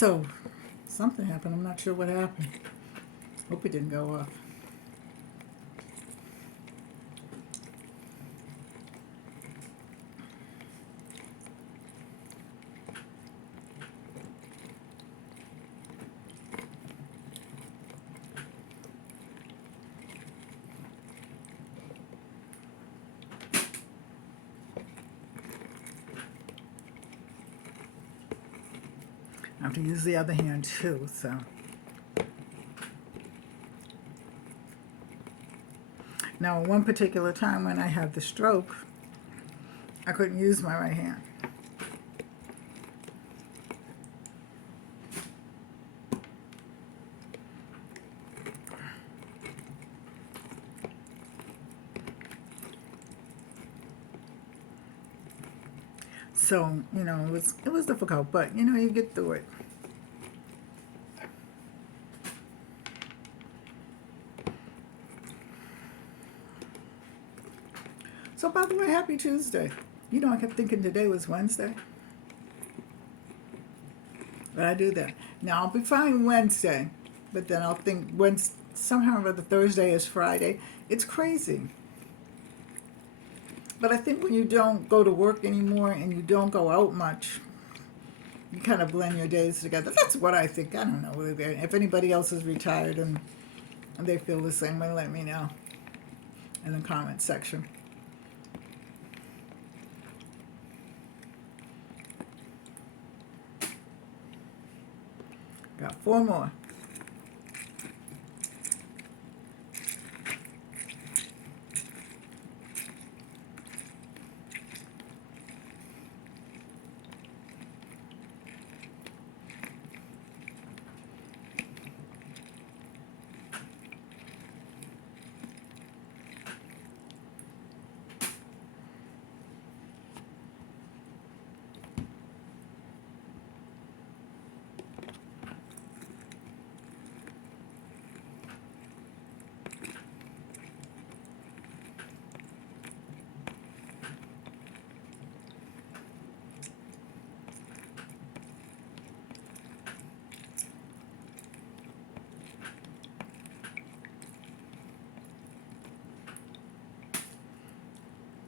So, something happened. I'm not sure what happened. Hope it didn't go off. I have to use the other hand too, so. Now, one particular time when I had the stroke, I couldn't use my right hand. So, you know, it was difficult, but you know, you get through it. So, by the way, happy Tuesday. You know, I kept thinking today was Wednesday. But I do that. Now, I'll be fine Wednesday, but then I'll think somehow or other Thursday is Friday. It's crazy. But I think when you don't go to work anymore and you don't go out much, you kind of blend your days together. That's what I think. I don't know. If anybody else is retired and they feel the same way, let me know in the comment section. Got 4 more.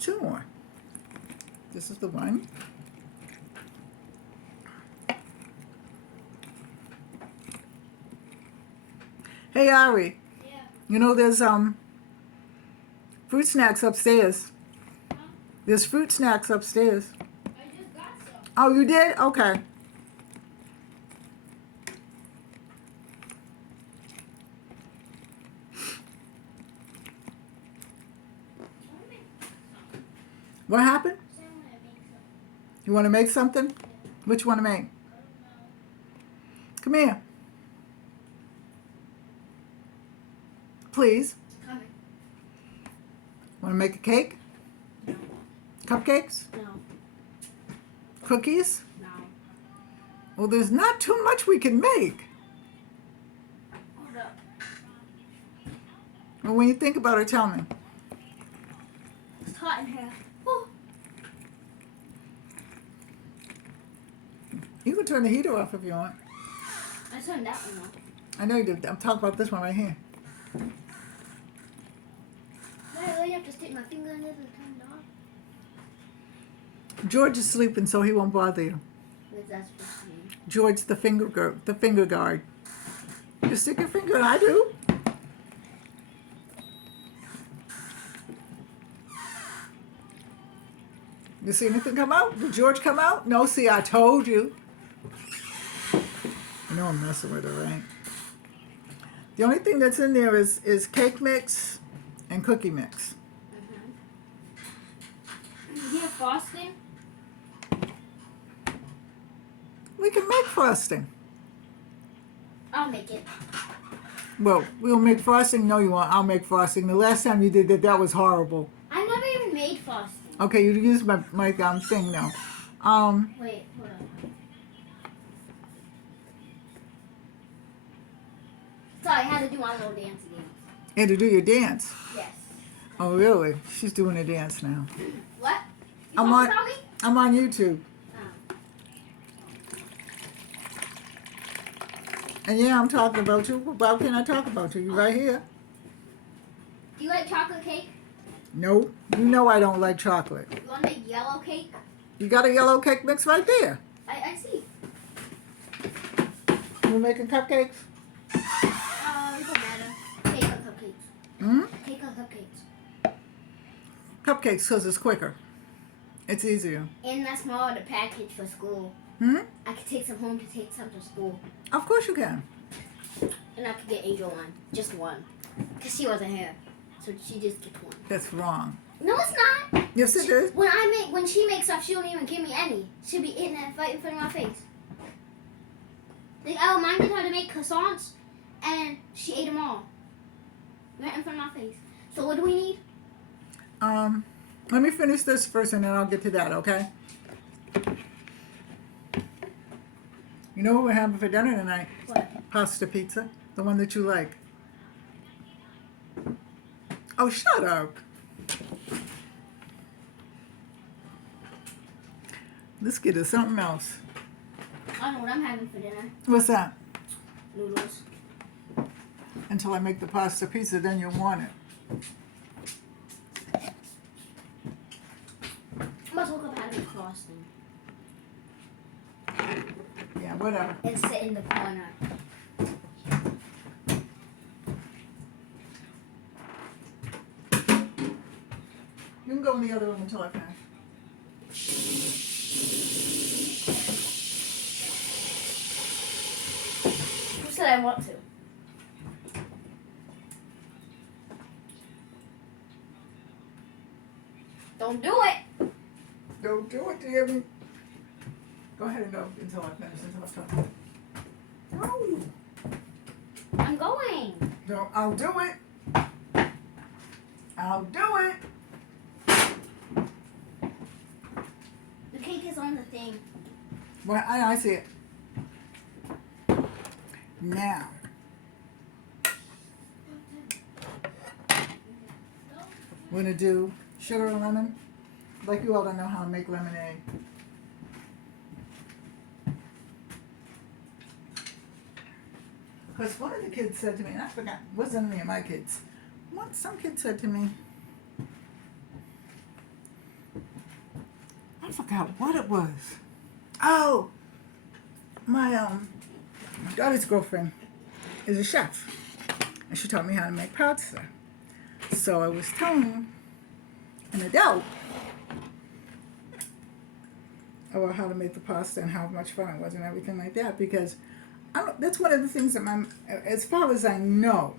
Two more. This is the one. Hey Ari. Yeah. You know there's fruit snacks upstairs. Huh? There's fruit snacks upstairs. I just got some. Oh, you did? Okay. What happened? So I want to make some. You want to make something? What you want to make? I don't know. Come here. Please. Coming. Want to make a cake? No. Cupcakes? No. Cookies? No. Well, there's not too much we can make. Hold up. Well, when you think about it, tell me. It's hot in here. Whew. You can turn the heater off if you want. I turned that one off. I know you did. I'm talking about this one right here. I really have to stick my finger in it and turn it off. George is sleeping, so he won't bother you. What's that supposed to mean? George, the finger guard. You stick your finger in. I do. You see anything come out? Did George come out? No, see, I told you. You know I'm messing with her, right? The only thing that's in there is cake mix and cookie mix. Mm-hmm. You have frosting? We can make frosting. I'll make it. Well, we'll make frosting. No, you won't. I'll make frosting. The last time you did that was horrible. I never even made frosting. Okay, you used my thing now. Wait, hold on. Sorry, I had to do my little dance again. And to do your dance. Yes. Oh, really? She's doing a dance now. What? You I'm talking on. about me? I'm on YouTube. Oh. And yeah, I'm talking about you. How can I talk about you? You right here. Do you like chocolate cake? No, you know I don't like chocolate. You want to make yellow cake? You got a yellow cake mix right there. I see. You making cupcakes? It don't matter. Cake or cupcakes? Hmm? Cake or cupcakes? Cupcakes because it's quicker. It's easier. And that's more of the package for school. Hmm? I could take some home to take some to school. Of course you can. And I could get Angel one. Just one. Because she wasn't here. So she just gets one. That's wrong. No, it's not. Yes, it is. When she makes stuff, she don't even give me any. She'll be eating it right in front of my face. Like, I reminded her to make croissants, and she ate them all. Right in front of my face. So what do we need? Let me finish this first and then I'll get to that, okay? You know what we're having for dinner tonight? What? Pasta pizza. The one that you like. Oh, shut up. This kid is something else. I know what I'm having for dinner. What's that? Noodles. Until I make the pasta pizza, then you'll want it. I must woke up having frosting. Yeah, whatever. And sit in the corner. You can go in the other room until I finish. Who said I want to? Don't do it. Don't do it, dear. Go ahead and go until I finish, until I start. No. I'm going. No, I'll do it. I'll do it. The cake is on the thing. Well, I see it. Now. We're going to do sugar and lemon. Like you all don't know how to make lemonade. Because one of the kids said to me, and I forgot, it wasn't any of my kids. Some kid said to me, I forgot what it was. Oh, my daughter's girlfriend is a chef, and she taught me how to make pasta. So I was telling an adult about how to make the pasta and how much fun it was and everything like that, because that's one of the things that as far as I know,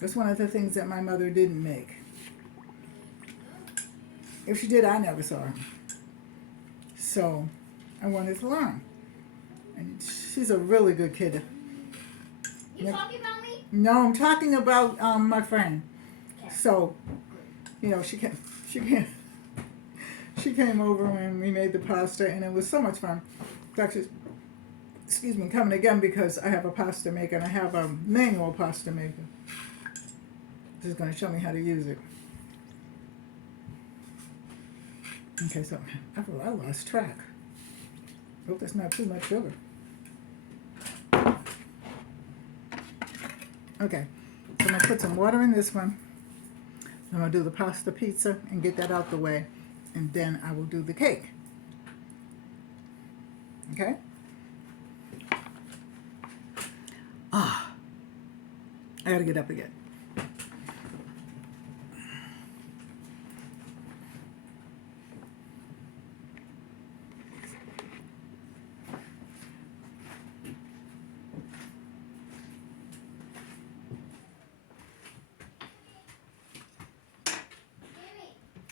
that's one of the things that my mother didn't make. If she did, I never saw her. So I wanted to learn. And she's a really good kid. You talking about me? No, I'm talking about my friend. Okay. So, you know, she came over and we made the pasta, and it was so much fun. In fact, excuse me, coming again because I have a pasta maker, and I have a manual pasta maker. She's going to show me how to use it. Okay, so I lost track. Hope that's not too much sugar. Okay, so I'm going to put some water in this one. I'm going to do the pasta pizza and get that out the way, and then I will do the cake. Okay? I got to get up again.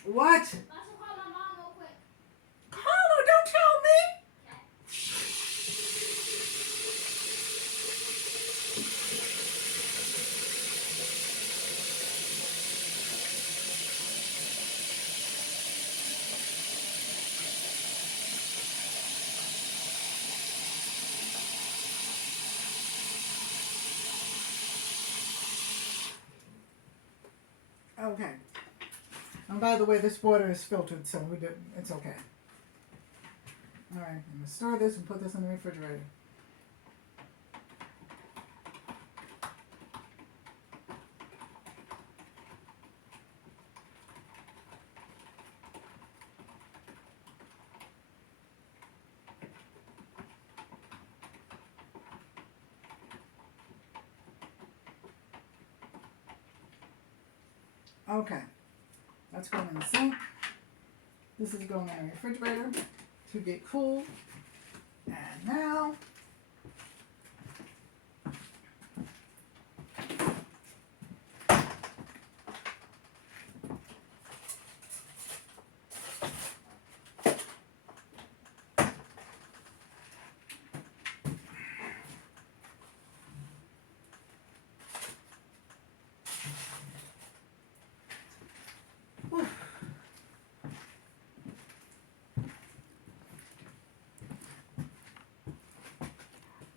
What? Let's call my mom real quick. Call her, don't tell me. Okay. And by the way, this water is filtered, so it's okay. All right, I'm going to stir this and put this in the refrigerator. Okay. That's going in the sink. This is going in the refrigerator to get cool. And now,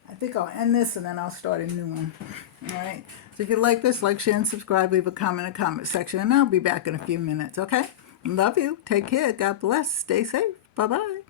I think I'll end this and then I'll start a new one. All right. So if you like this, like, share, and subscribe. Leave a comment in the comment section, and I'll be back in a few minutes. Okay. Love you. Take care. God bless. Stay safe. Bye-bye.